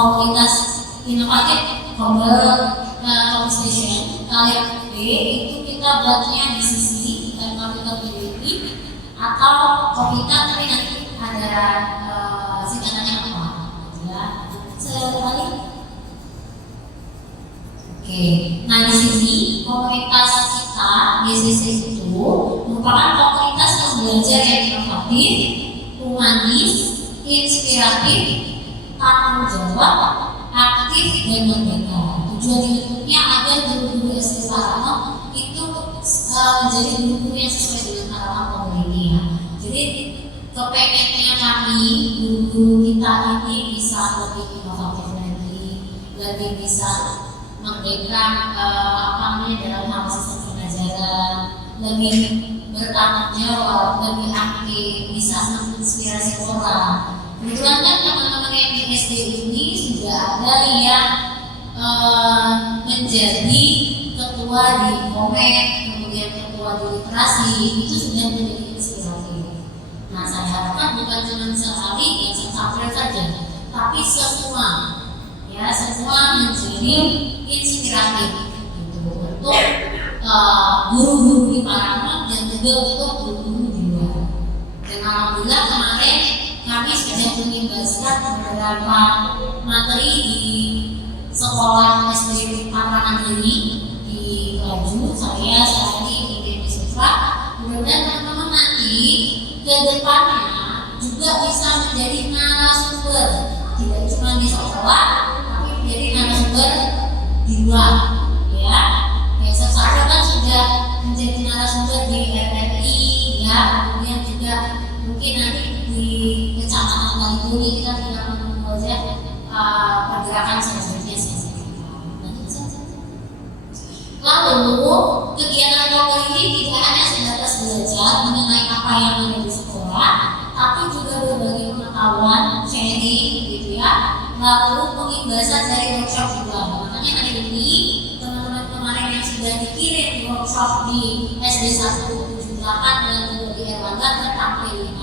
komunitas inovatif Communication KLB itu kita buatnya di sisi accountability atau Kopita, tapi nanti ada singkatannya apa ya. Sekali. Oke, nah di sini komunitas kita GCC itu merupakan komunitas yang belajar yang inovatif, humanis, inspiratif, tanggung jawab, aktif dan merdeka. Tujuan hidupnya agar guru-guru SD Parano itu menjadi guru-guru yang sesuai dengan harapan pemerintah ya. Jadi kepengennya kami guru-guru kita ini bisa lebih inovatif lagi, lebih bisa merdeka dalam hal sistem pembelajaran, lebih bertanggung jawab, lebih aktif, bisa menginspirasi orang. Kebetulan kan teman-teman yang di SD ini sudah ada yang menjadi ketua di Komen, kemudian ketua di literasi, itu sudah menjadi inspiratif. Nah, saya harapkan bukan cuma sekali yang sampai saja, tapi semua menjadi inspiratif gitu, untuk guru-guru di Parano dan juga untuk guru-guru di luar. Dan alhamdulillah kemarin kami sudah mengimbaskan beberapa materi di sekolah SD Parano ini di Laju. Saya saat ini di Siswa. Mudah-mudahan teman-teman nanti ke depannya juga bisa menjadi narasumber, tidak cuma di sekolah, tapi menjadi narasumber di luar. Ya, saya kan sudah menjadi narasumber di RRI, ya, kemudian juga mungkin nanti di kecamatan Kaliuri kita tidak menunggu saja pergerakan selanjutnya. Lalu kegiatan lokal ini tidak hanya sebatas belajar mengenai apa yang ada di sekolah, tapi juga berbagi pengetahuan, sharing, gitu ya. Lalu pengimbasan dari workshop juga. Makanya hari ini teman-teman kemarin yang sudah dikirim workshop di SD 178 dan juga di Erlangga tentang P5,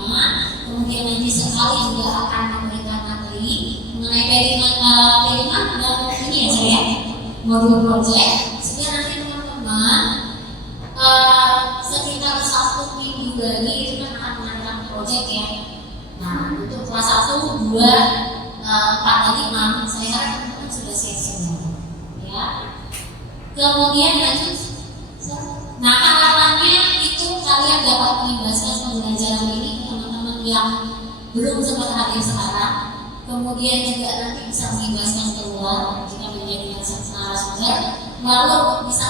kemudian nanti sekali juga akan memberikan materi mengenai P5 dan ini ya saya modul project. Sehingga nanti teman-teman sekitar 1 minggu lagi itu kan akan mengadakan project ya. Nah untuk kelas 1, 2, 4 dan 5 saya harap teman-teman sudah siap semua ya. Kemudian lanjut. Nah harapannya itu kalian dapat mengimbaskan pembelajaran ini ke teman-teman yang belum sempat hadir sekarang. Kemudian juga nanti bisa mengimbaskan keluar jika menjadi narasumber, lalu bisa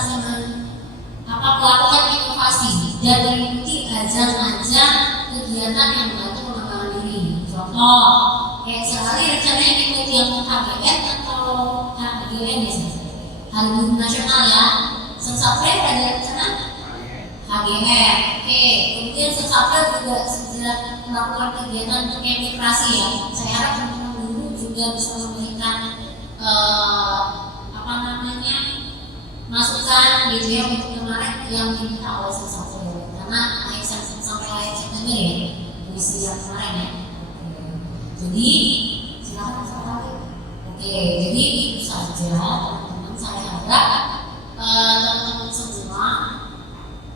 melakukan inovasi dan mengikuti ajang-ajang kegiatan yang membantu pengembangan diri. Contoh, kayak sekali rencananya ikut yang HGN atau HGN ya, Hari Guru Nasional ya. Sensapre ada rencana HGN. Oke, kemudian Sensapre juga segera melakukan kegiatan untuk integrasi ya. Saya harap teman-teman guru juga bisa memberikan masukan gitu ya untuk kemarin yang diminta oleh Sensapre, karena sampai akhir September ya misi yang kemarin ya. Jadi silakan sekali. Oke, jadi itu saja teman-teman. Saya harap teman-teman semua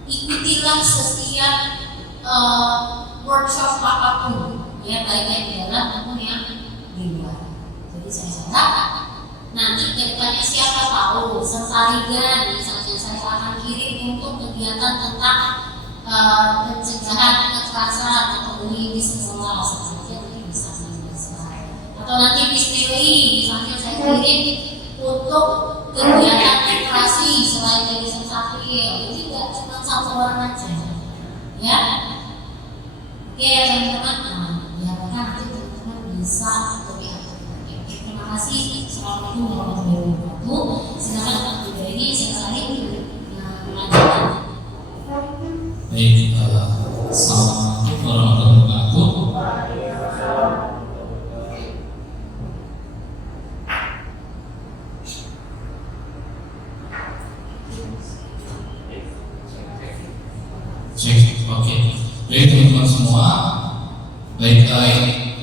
ikutilah setiap workshop apapun ya, baik yang di dalam maupun yang di luar. Jadi saya harap nanti kedepannya siapa tahu Sentarigan misalnya saya akan kirim untuk kegiatan tentang pencegahan kekerasan atau bullying di sekolah, saja mungkin bisa menjelaskan. Atau nanti Misteri misalnya saya kirim untuk kegiatan literasi selain dari Sentapil. Jadi tidak cuma satu orang aja ya. Oke teman-teman, diharapkan nanti teman-teman bisa lebih aktif. Terima kasih. Assalamualaikum warahmatullahi wabarakatuh. Silakan Pak Budha ini sekali melanjutkan. Baik, assalamualaikum warahmatullahi wabarakatuh. Oke, baik teman-teman semua. Baik,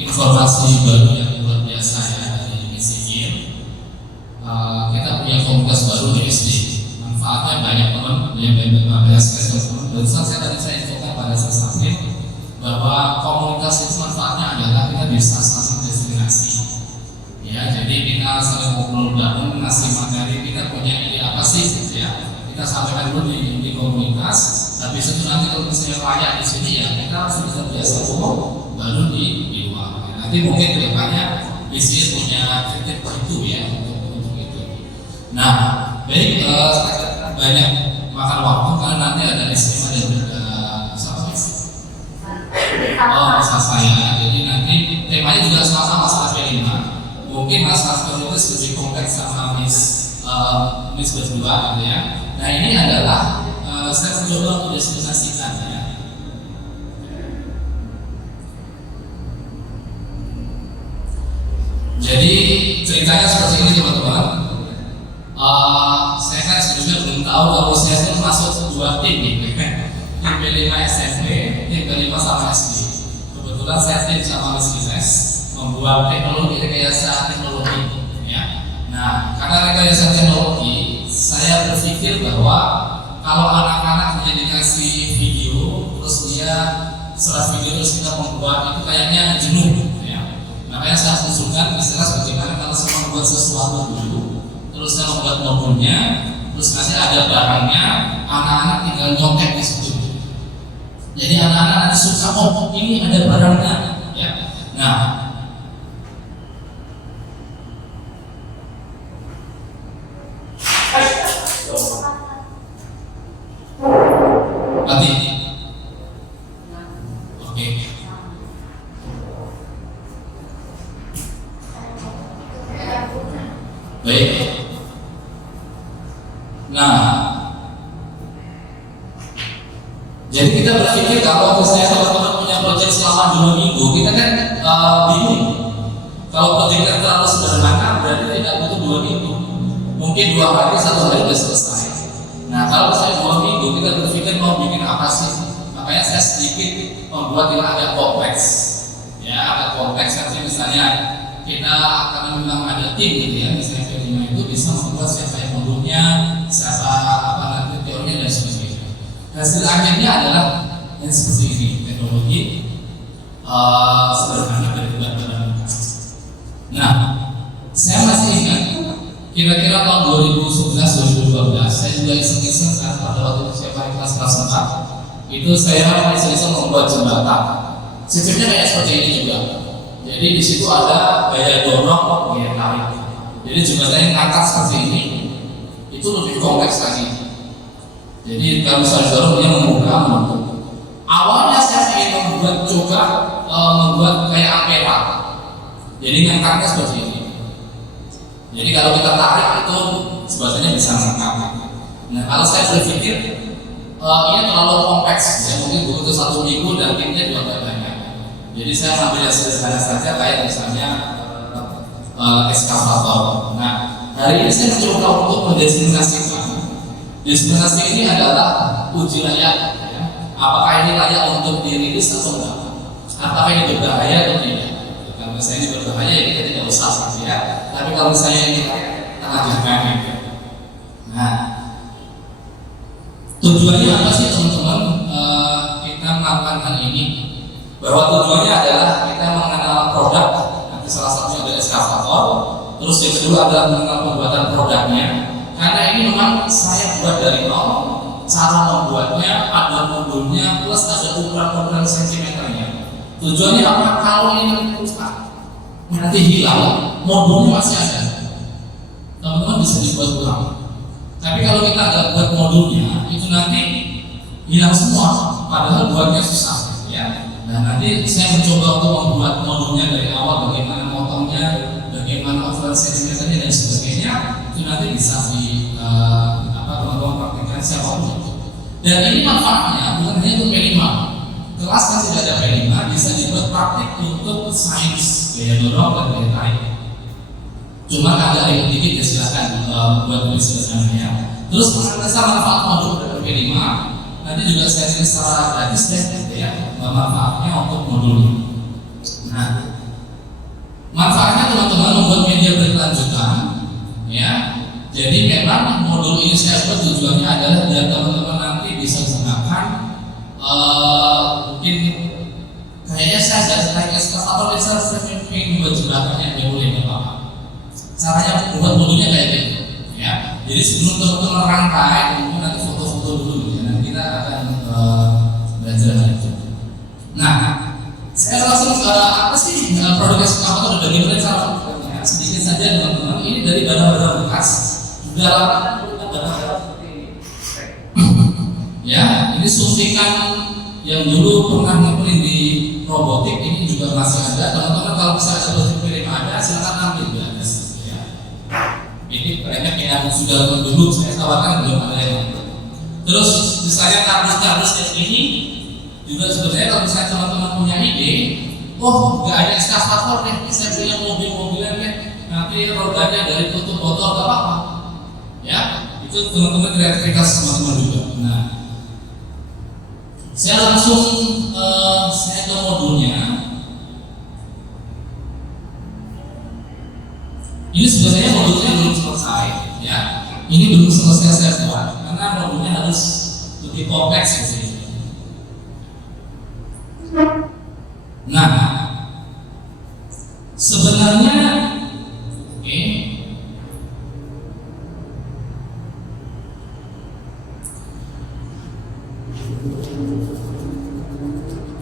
informasi baru yang luar biasa ya dari BCG. besar saya infokan pada sesaat bahwa komunitas itu manfaatnya adalah kita bisa saling destinasi. Ya, jadi kita saling ngobrol dalam ngasih materi, kita punya ide apa sih, gitu ya. Kita sampaikan dulu di komunitas, habis itu nanti kalau misalnya layak di sini ya kita sudah biasa ngomong, baru di luar. Ya, nanti mungkin kedepannya bisnis punya titik itu ya untuk itu. Nah, baik, banyak makan waktu karena nanti ada istimewa dan masa saya, jadi nanti temanya juga sama masalah P5. Mungkin masalah itu lebih kompleks sama Miss berdua gitu ya. Nah ini adalah saya mencoba untuk destinasikan ya. Jadi ceritanya seperti ini teman-teman. Saya kan sebelumnya belum tahu kalau saya itu masuk dua tim gitu. Tim P5 SMP, tim P5 sama SD. Kebetulan saya tim sama Miss Business membuat teknologi rekayasa teknologi ya. Nah, karena rekayasa teknologi, saya berpikir bahwa kalau anak-anak hanya dikasih video, terus dia setelah video terus kita membuat itu kayaknya jenuh ya. Makanya saya usulkan istilah bagaimana kalau saya membuat sesuatu dulu, terus saya membuat modulnya, terus nanti ada barangnya, anak-anak tinggal nyontek di situ. Jadi anak-anak nanti suka, oh ini ada barangnya ya. Nah, nanti oke. Baik. Nah, jadi kita berpikir kalau misalnya teman-teman punya proyek selama 2 minggu, kita kan bingung. Kalau proyeknya terlalu sederhana, berarti tidak butuh 2 minggu. Mungkin 2 hari, 1 hari sudah selesai. Nah, kalau misalnya 2 minggu, kita berpikir mau bikin apa sih? Makanya saya sedikit membuat yang agak kompleks. Ya, agak kompleks. Seperti misalnya kita akan memang ada tim gitu ya. Misalnya P5 itu bisa membuat siapa yang modulnya, siapa apa nanti teorinya dan sebagainya. Hasil akhirnya adalah yang seperti ini, teknologi sederhana dari bahan. Nah, saya masih ingat kira-kira tahun 2011-2012 saya juga iseng-iseng kan pada waktu itu saya paling kelas 4 itu saya iseng-iseng membuat jembatan. Sistemnya kayak seperti ini juga. Jadi di situ ada gaya dorong, gaya tarik. Jadi jembatan yang ngangkat seperti ini itu lebih kompleks lagi. Jadi kalau misalnya dorong dia membuka menutup. Awalnya saya ingin membuat kayak ampera. Jadi ngangkatnya seperti ini. Jadi kalau kita tarik itu sebetulnya bisa ngangkat. Nah kalau saya berpikir ini terlalu kompleks, ya mungkin butuh 1 minggu dan timnya juga banyak. Jadi saya ambil yang sederhana saja kayak misalnya eskavator. Nah hari ini saya mencoba untuk mendestinasikan. Destinasi ini adalah uji layak. Ya. Apakah ini layak untuk dirilis atau enggak? Apakah ini berbahaya atau tidak? Kalau misalnya ini berbahaya ya kita tidak usah ya. Tapi kalau misalnya ini jangan gitu. Nah, tujuannya apa sih teman-teman kita melakukan hal ini? Bahwa tujuannya adalah kita mengenal produk. Nanti salah satunya adalah eskavator. Terus yang kedua adalah mengenal pembuatan produknya. Karena ini memang saya buat dari nol. Cara membuatnya, ada modulnya, plus ada ukuran-ukuran sentimeternya. Tujuannya apa? Kalau ini rusak, nanti hilang, modulnya masih ada. Teman-teman bisa dibuat ulang. Tapi kalau kita nggak buat modulnya, itu nanti hilang semua. Padahal buatnya susah, ya. Nah nanti saya mencoba untuk membuat modulnya dari awal, bagaimana motongnya, bagaimana ukuran sentimeternya dan sebagainya. Itu nanti bisa teman-teman praktekkan siapapun. Dan ini manfaatnya bukan hanya untuk P5. Kelas kan tidak ada P5 bisa dibuat praktik untuk sains gaya dorong dan gaya tarik. Cuma agak dikit ya silakan buat tulis sederhananya. Terus mengenai manfaat modul dari P5 nanti juga saya tulis secara gratis gitu ya manfaatnya untuk modulnya. Nah manfaatnya teman-teman membuat media berkelanjutan ya. Jadi memang modul ini saya buat tujuannya adalah biar teman-teman nanti bisa gunakan mungkin kayaknya saya sudah naik eskavator, saya ingin buat jembatannya yang boleh nggak apa-apa. Caranya buat modunya kayak gitu, ya. Jadi sebelum teman-teman rangkai, mungkin nanti foto-foto dulu, ya. Nanti kita akan belajar hal itu. Nah, saya langsung apa sih produk eskavator dan gimana cara melakukannya? Sedikit saja teman-teman. Ini dari barang-barang bekas. Sudah lama barang-barang seperti ini. Ya, ini suntikan yang dulu pernah ngeprint di robotik, ini juga masih ada. Teman-teman kalau misalnya ada proyek kirim ada, silakan ambil ya. Ini banyak yang sudah dulu saya tawarkan belum ada yang. Terus misalnya kardus-kardus kayak ini juga sebenarnya kalau misalnya teman-teman punya ide, oh nggak ada eskavator deh, saya punya mobil-mobilan deh, nanti rodanya dari tutup botol nggak apa-apa, ya itu teman-teman kreativitas teman-teman juga. Nah, saya langsung saya ke modulnya. Ini sebenarnya modulnya belum selesai, ya. Ini belum selesai saya buat karena modulnya harus lebih kompleks gitu. Nah, sebenarnya oke.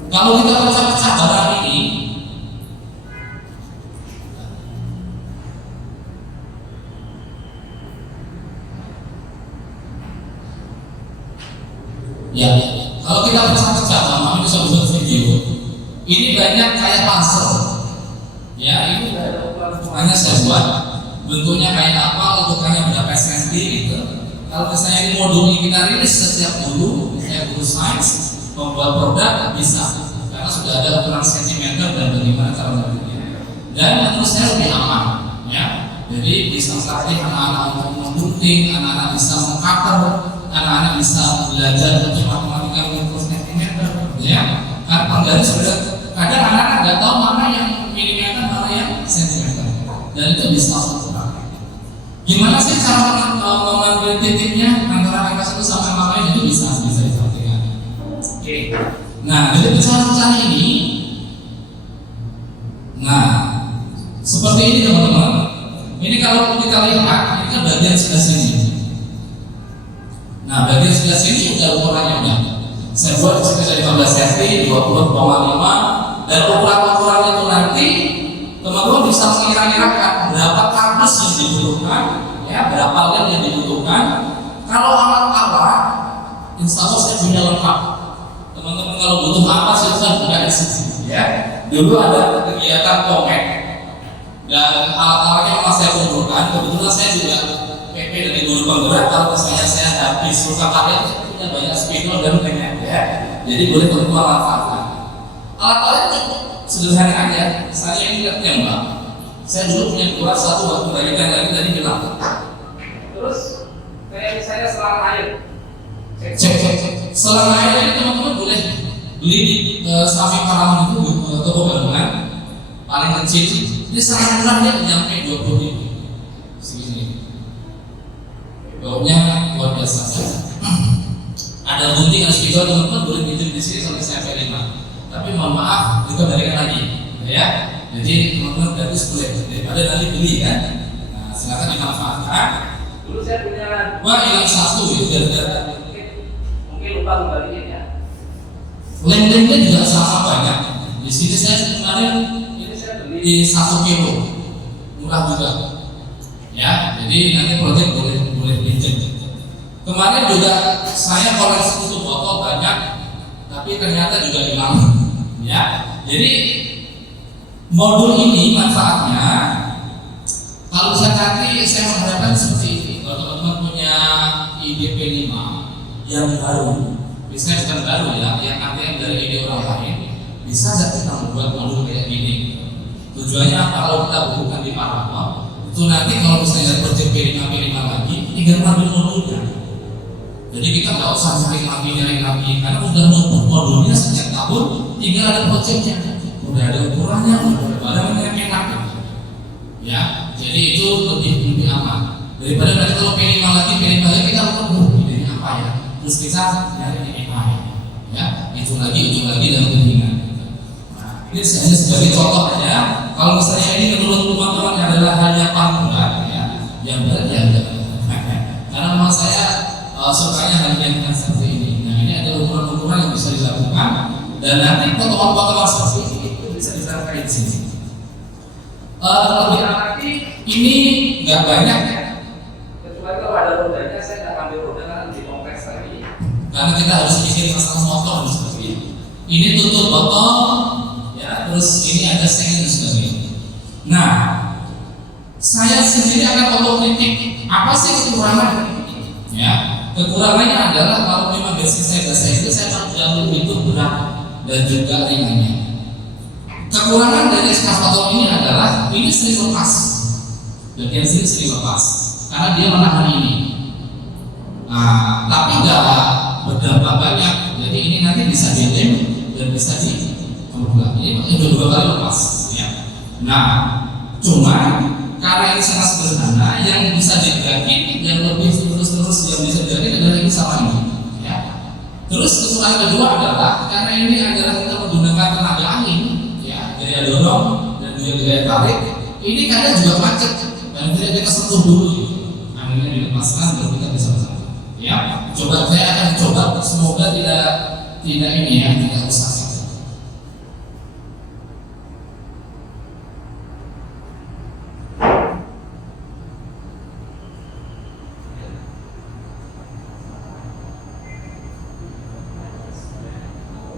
Kalau kita pecah-pecah barang ini, ya, kalau kita pecah-pecah, mama bisa buat video. Ini banyak kayak puzzle, ya. Ini ada ukurannya saya buat, bentuknya kayak apa, ukurannya berapa cm gitu. Kalau misalnya ini modul ini kita rilis setiap guru, saya guru sains membuat produk bisa, karena sudah ada ukuran sentimeter dan bagaimana cara membuatnya. Dan menurut saya lebih aman, ya. Jadi bisa melatih anak-anak untuk memgunting, anak-anak bisa mengcutter, anak-anak bisa belajar untuk matematika mengukur sentimeter, ya. Karena penggaris sudah kadang anak-anak nggak tahu mana yang milimeter, mana yang sentimeter, dan itu bisa langsung. Gimana sih cara mengambil titiknya antara angka 1 sama yang lain itu bisa diperhatikan. Oke. Nah, dari pecahan-pecahan ini, nah seperti ini teman-teman. Ini kalau kita lihat, ini kan bagian sebelah sini. Nah, bagian sebelah sini udah ukurannya udah. Saya buat sekitar 15 cm, 20,5, dan ukuran-ukuran itu nanti teman-teman bisa mengira-ngirakan berapa kardus yang dibutuhkan, ya, berapa lem yang dibutuhkan. Kalau alat-alat, insya Allah saya punya lengkap. Teman-teman kalau butuh apa saya sudah di sini, ya. Dulu ada kegiatan komik dan alat-alatnya masih saya kumpulkan. Kebetulan saya juga PP dari guru penggerak. Kalau misalnya saya habis suka karya, punya banyak spidol dan lainnya, ya. Jadi boleh teman-teman manfaatkan. Alat-alatnya sederhana aja. Misalnya ini lihatnya mbak, saya dulu punya ukuran satu waktu bagikan lagi tadi bilang. Terus kayak misalnya selang air, cek. Selang air ini teman-teman boleh beli di samping Paraman itu toko gabungan paling kecil. Ini sangat murah, dia nyampe 20.000 segini. Baunya luar biasa. Ada gunting, ada spidol, teman-teman boleh pinjam di sini sampai saya lima. Tapi mohon maaf, kita balikan lagi, ya. Jadi teman-teman gratis boleh, daripada nanti beli kan. Nah, silakan dimanfaatkan. Dulu saya punya hilang satu, itu gara-gara mungkin lupa kembaliin ya. Lem-lemnya juga sama banyak. Di sini saya kemarin ini saya beli di 1 kilo, murah juga. Ya, jadi nanti proyek boleh pinjam. Kemarin juga saya koleksi tutup botol banyak, tapi ternyata juga hilang. Ya, jadi modul ini manfaatnya kalau bisa nanti saya mengharapkan seperti ini. Kalau teman-teman punya ide P5 yang baru, bisa bukan baru ya, yang nanti dari ide orang lain, bisa saja kita membuat modul kayak gini. Tujuannya apa? Kalau kita bukukan di Paragon, itu nanti kalau misalnya proyek P5 lagi, tinggal ambil modulnya. Jadi kita nggak usah nyari lagi, karena udah numpuk modulnya sejak tahun, tinggal ada proyeknya, udah ada ukurannya, udah barangnya enak. Ya, jadi itu lebih aman daripada nanti kalau P5 lagi kita lupa idenya apa ya, terus kita nyari ini apa ya. Itu ujung lagi dan ringan. Nah, ini hanya sebagai contoh aja. Kalau misalnya ini menurut teman-teman adalah hanya panggilan ya, yang berat ya enggak. Karena memang saya sukanya hal yang seperti ini. Nah, ini ada ukuran-ukuran yang bisa dilakukan dan nanti potongan-potongan seperti ini itu bisa disertai di sini. Lebih lagi ini nggak banyak ya, kecuali kalau ada rodanya saya nggak ambil roda karena lebih kompleks lagi. Karena kita harus bikin masalah motor seperti ini. Ini tutup botol, ya, terus ini ada seng dan sebagainya. Nah, saya sendiri akan otokritik apa sih kekurangan ini? Ya, kekurangannya adalah kalau memang basic saya bahasa itu saya jalur itu berat dan juga ringannya. Kekurangan dari eskavator ini adalah ini sering lepas, bagian sini sering lepas karena dia menahan ini. Nah, tapi nggak berdampak banyak. Jadi ini nanti bisa dilem dan bisa dibuka. Ini udah 2 kali lepas. Ya. Nah, cuma karena ini sangat sederhana, yang bisa digerakkan, yang lebih terus yang bisa digerakkan adalah ini sama ini. Ya. Terus kekurangan kedua adalah karena ini adalah kita menggunakan tenaga angin, ya, gaya dorong dan juga gaya tarik. Ini kadang juga macet dan tidak kita sentuh dulu. Anginnya dilepaskan baru kita bisa bersama. Ya, coba saya akan coba, semoga tidak ini ya, tidak rusak.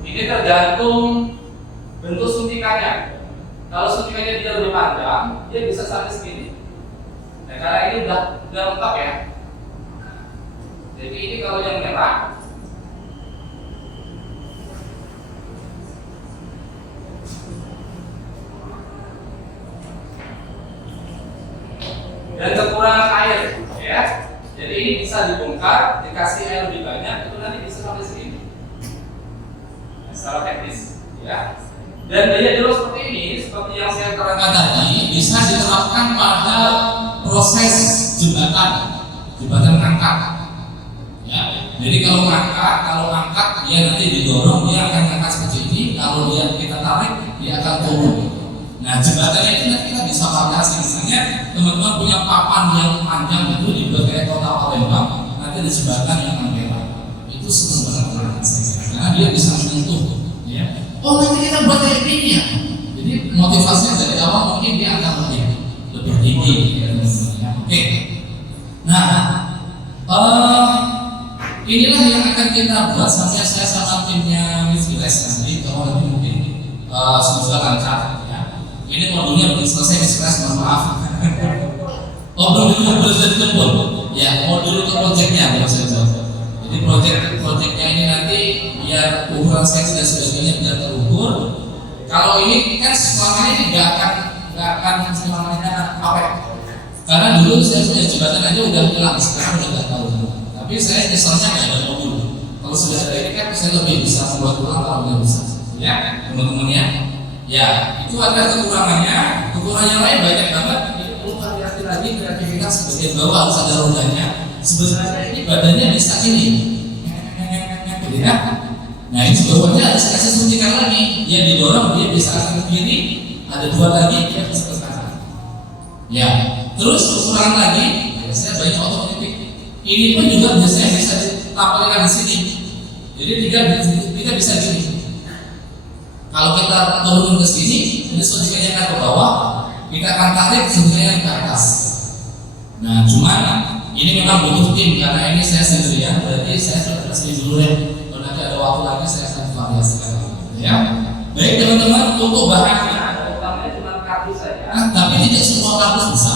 Ini tergantung bentuk suntikannya. Kalau suntikannya dia lebih panjang, dia bisa sampai segini. Nah, karena ini udah lengkap ya. Jadi ini kalau yang merah, dan kekurangan air, ya. Jadi ini bisa dibongkar, dikasih air lebih banyak, itu nanti bisa sampai segini. Secara teknis, ya. Dan daya dorong seperti ini, seperti yang saya terangkan tadi, bisa diterapkan pada proses jembatan ngangkat. Ya. Jadi kalau angkat dia nanti didorong, dia akan ngangkat seperti ini. Kalau dia kita tarik, dia akan turun. Nah, jembatannya itu nanti kita bisa variasi. Misalnya teman-teman punya papan yang panjang itu dibuat kayak kota Palembang, nanti di jembatan yang merah. Itu senang banget karena dia bisa menyentuh. Ya. Oh, nanti kita buat kayak gini ya. Jadi motivasinya dari awal mungkin dia akan lebih tinggi. Ya, oke. Nah, inilah yang akan kita buat sampai saya sama timnya Miss Giles nanti. Kalau nanti mungkin semoga lancar. Ya. Ini modulnya belum selesai Miss Giles, mohon maaf. Oh, belum ditempel. Ya, modul untuk proyeknya belum selesai. Jadi proyeknya ini nanti biar ukuran seksi dan sebagainya biar terukur. Kalau ini kan selama ini nggak akan selamanya apa? Karena dulu saya punya jembatan aja udah hilang, sekarang udah nggak tahu. Tapi saya nyesalnya nggak ada mobil. Kalau sudah ada ini kan saya lebih bisa membuat ulang kalau nggak bisa. Ya, teman-teman ya. Ya, itu ada kekurangannya. Kekurangan yang lain banyak banget. Ini perlu hati-hati lagi kreativitas bagian bawah harus ada rodanya. Sebenarnya ini badannya bisa ini. Ya. Nah, ini bawahnya harus kasih suntikan lagi. Dia didorong, dia bisa ke kiri. Ada 2 lagi, dia bisa ke kanan. Ya. Terus kekurangan lagi, saya banyak otokritik. Ini pun juga biasanya bisa ditampilkan di sini. Jadi kita bisa gini. Kalau kita turun ke sini, ini suntikannya akan ke bawah, kita akan tarik suntikannya ke atas. Nah, cuman ini memang butuh tim karena ini saya sendirian, berarti saya sudah kasih dulu ya. Kalau nanti ada waktu lagi saya akan variasikan. Ya, baik teman-teman, untuk bahannya, utamanya cuma kardus saja, tapi tidak semua kardus bisa.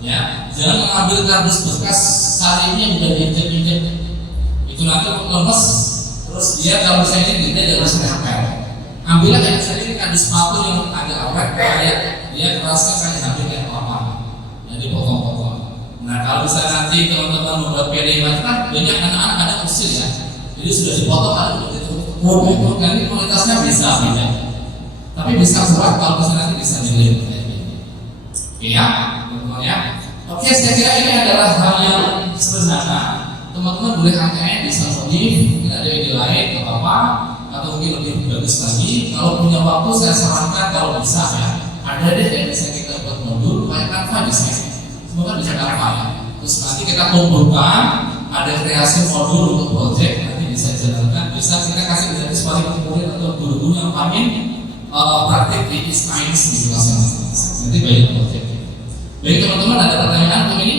Ya, jangan mengambil kardus bekas sari ini yang sudah diinjek-injek. Itu nanti lemes, terus dia kalau misalnya ini gede dan bisa ngapel. Ambillah kayak misalnya ini kardus sepatu yang agak awet, kayak dia kerasnya kayak hampir kayak kelapa. Jadi potong-potong. Nah, kalau misalnya nanti teman-teman membuat PD kan banyak anak-anak ada usil ya. Jadi sudah dipotong ada begitu. Kan ini kualitasnya bisa beda. Tapi bisa kuat kalau misalnya nanti bisa dilihat. Iya, teman-teman ya. Oke, saya kira ini adalah hal yang sederhana. Teman-teman boleh angkanya bisa modif, mungkin ada ide lain, atau apa. atau mungkin lebih bagus lagi. Kalau punya waktu saya sarankan kalau bisa ya, ada deh yang bisa kita buat modul kayak Canva bisa, semua kan bisa Canva ya. Terus nanti kita kumpulkan, ada kreasi modul untuk project, nanti bisa jalankan, bisa kita kasih gratis paling murid atau guru-guru yang paling praktik di sains di kelas yang nanti banyak project. Baik teman-teman, ada pertanyaan untuk ini?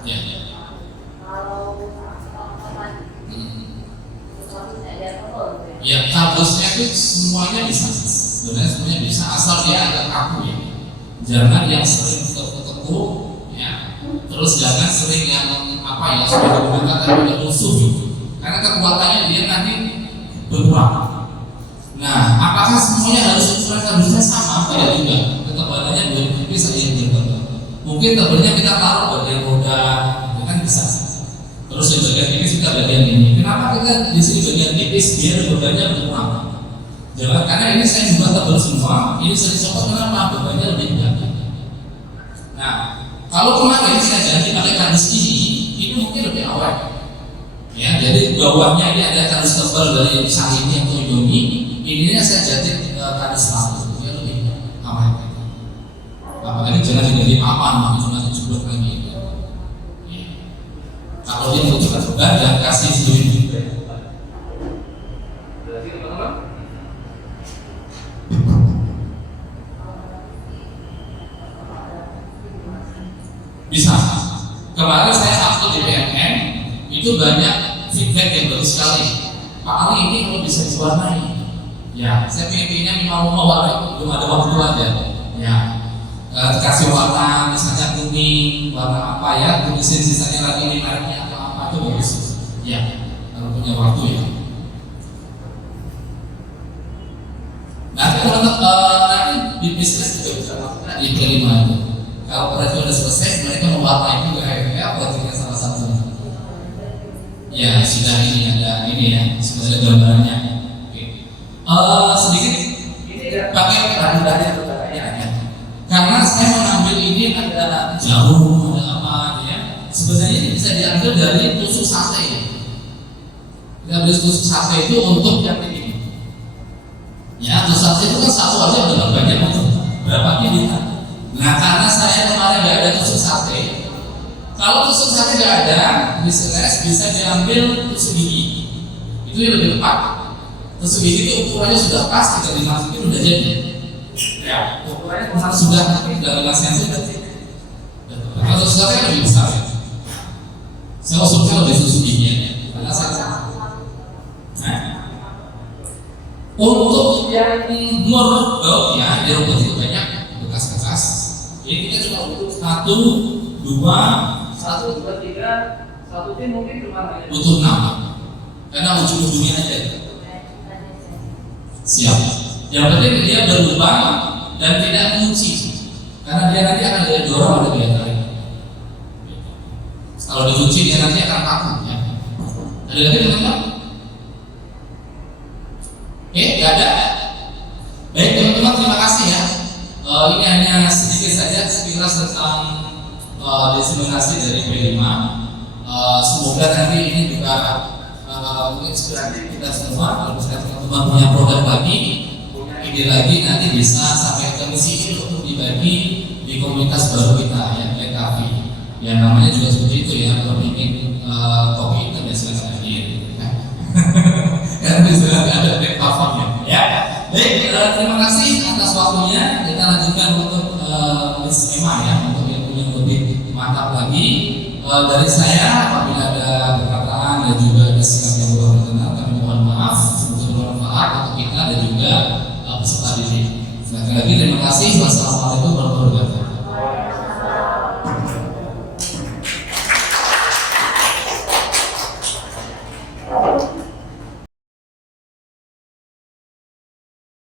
Ya. Ya, kampusnya itu semuanya bisa. Sebenarnya semuanya bisa, asal dia agak kaku ya. Jangan yang sering tertekuk, ya. Terus jangan sering yang apa ya, sudah digunakan tapi udah musuh gitu. Karena kekuatannya dia nanti berkurang. Nah, apakah semuanya harus ukuran kardusnya sama? Tidak juga. Ketebalannya 2 tipis saja yang tertebal. Mungkin tebalnya kita taruh bagian roda, itu kan bisa. Terus di bagian tipis kita bagian ini. Kenapa kita di sini bagian tipis biar rodanya berkurang? Jangan, karena ini saya juga tebal semua. Ini sering copot kenapa? Bebannya lebih berat. Nah, kalau kemarin saya ganti pakai kardus ini mungkin lebih awet. Ya, jadi bawahnya ini ada kardus tebal dari Sahini atau Indomie. Ininya saya jahit kardus sepatu, dia lebih awet. Apalagi jangan diganti papan, cuma dijual lagi. Ya. Kalau dia mau cepat beban dan kasih duit juga. Bisa. Kemarin saya upload di PMN, itu banyak feedback yang bagus sekali. Pak Ali ini kalau bisa diwarnai, ya saya pilihnya minimal warna, belum ada waktu aja. Ya, kasih warna misalnya kuning, warna apa ya, tulisin sisanya lagi ini mereknya atau apa itu bagus. Ya, kalau punya waktu ya. Nanti nanti di bisnis juga bisa lakukan di kelima itu. Kalau proyek sudah selesai, mereka mewarnai juga ya proyeknya salah satunya. Ya sudah ini ada ini ya, sudah ada gambarannya. Oke. Sedikit ini pakai tadi ya. Karena saya mengambil ini ada jarum, ada apa ya. Sebenarnya ini bisa diambil dari tusuk sate. Kita beli tusuk sate itu untuk yang ini. Ya, tusuk sate itu kan satu aja udah banyak untuk berapa gigitan. Nah, karena saya kemarin nggak ada tusuk sate, kalau tusuk sate nggak ada, bisa diambil tusuk gigi. Itu yang lebih tepat. Tusuk gigi itu ukurannya sudah pas, kita dimasukin udah jadi. Ya, ukurannya sudah dari 5 cm. Kalau tusuk sate kan lebih besar. Ya. Saya usulkan lebih tusuk giginya, karena saya. Untuk yang murah, ya, di rumput itu banyak bekas-bekas. Jadi kita cuma butuh 1, 2, 3, 1 tim mungkin cuma butuh 6. Karena ujung-ujungnya aja. Siap. Yang penting dia berlubang dan tidak mengunci. Karena dia nanti akan dari dorong atau dia tarik. Kalau dikunci dia nanti akan kaku ya. Ada lagi teman-teman? Oke, nggak ada. Baik teman-teman, terima kasih ya. Ini hanya sedikit saja sekilas tentang diseminasi dari P5. Semoga nanti ini juga menginspirasi kita semua. Kalau misalnya teman-teman punya produk lagi, punya ide lagi, nanti bisa sampai ke misi ini untuk dibagi di komunitas baru kita ya, PKV. Ya namanya juga seperti itu ya. Kalau ingin kopi itu biasanya akhir. Karena sudah ada PKV-nya. Ya. Baik, terima kasih atas waktunya. Kita lanjutkan untuk skema ya, untuk yang punya lebih mantap lagi. Dari saya, apabila ada perkataan dan juga ada sikap yang kurang berkenan, kami mohon maaf. Semoga bermanfaat untuk kita dan juga peserta didik. Sekali lagi terima kasih. Wassalamualaikum.